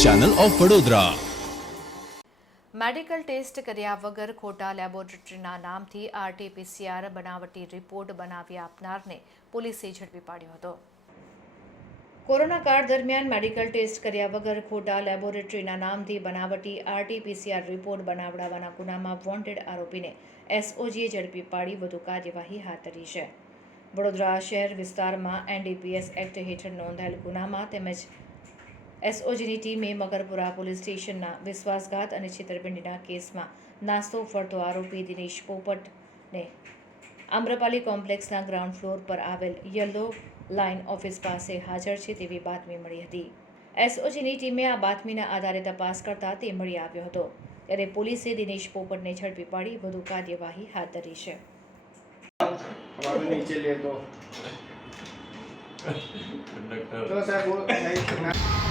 Channel of Vadodara medical test કર્યા વગર ખોટા લેબોરેટરીના નામથી આરટીપીસીઆર બનાવટી રિપોર્ટ બનાવી આપનારને પોલીસે ઝડપી પાડ્યો હતો. કોરોના કાળ દરમિયાન મેડિકલ ટેસ્ટ કર્યા વગર ખોટા લેબોરેટરીના નામથી બનાવટી આરટીપીસીઆર રિપોર્ટ બનાવડાવવાના ગુનામાં વોન્ટેડ આરોપીને એસઓજીએ ઝડપી પાડી, વધુ કાર્યવાહી હાથ ધરી છે. વડોદરા શહેર વિસ્તારમાં એનડીપીએસ એક્ટ હેઠળ નોંધાયેલ ગુનામાં તેમજ એસઓજીની ટીમે મગરપુરા પોલીસ સ્ટેશનના વિશ્વાસઘાત અને છેતરપિંડીના કેસમાં નાસ્તો ફરતો આરોપી દિનેશ પોપટને આમ્રપાલી કોમ્પ્લેક્સના ગ્રાઉન્ડ ફ્લોર પર આવેલ યલો લાઇન ઓફિસ પાસે હાજર છે તેવી બાતમી મળી હતી. એસઓજીની ટીમે આ બાતમીના આધારે તપાસ કરતા તે મળી આવ્યો હતો. ત્યારે પોલીસે દિનેશ પોપટને ઝડપી પાડી વધુ કાર્યવાહી હાથ ધરી છે. हमारे नीचे ले तो तो साहब वो नहीं